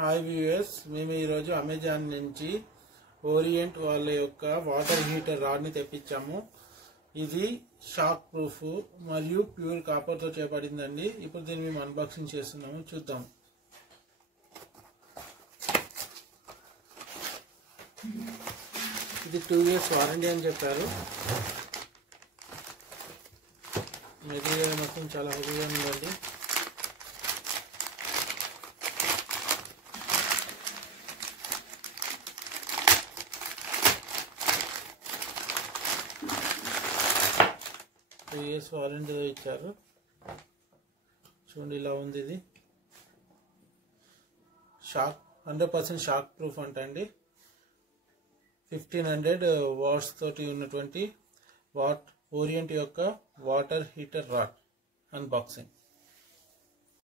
Hi viewers, మేము ఈరోజు Amazon నుంచి ఓరియంట్ వాళ్ళ యొక్క వాటర్ హీటర్ రాడ్ని తెప్పించాము. ఇది షాక్ ప్రూఫ్ మరియు ప్యూర్ కాపర్తో చేయబడిందండి. ఇప్పుడు దీన్ని మేము అన్బాక్సింగ్ చేస్తున్నాము, చూద్దాం. ఇది 2 years వారంటీ అని చెప్పారు. మెటీరియల్ మొత్తం చాలా హెవీగా ఉందండి. వారంటీతో ఇచ్చారు. చూడండి, ఇలా ఉంది. ఇది 100% షాక్ ప్రూఫ్ అంటండి. 1500 వాట్స్ తోటి ఉన్నటువంటి ఓరియంట్ యొక్క వాటర్ హీటర్ రాడ్ అన్బాక్సింగ్.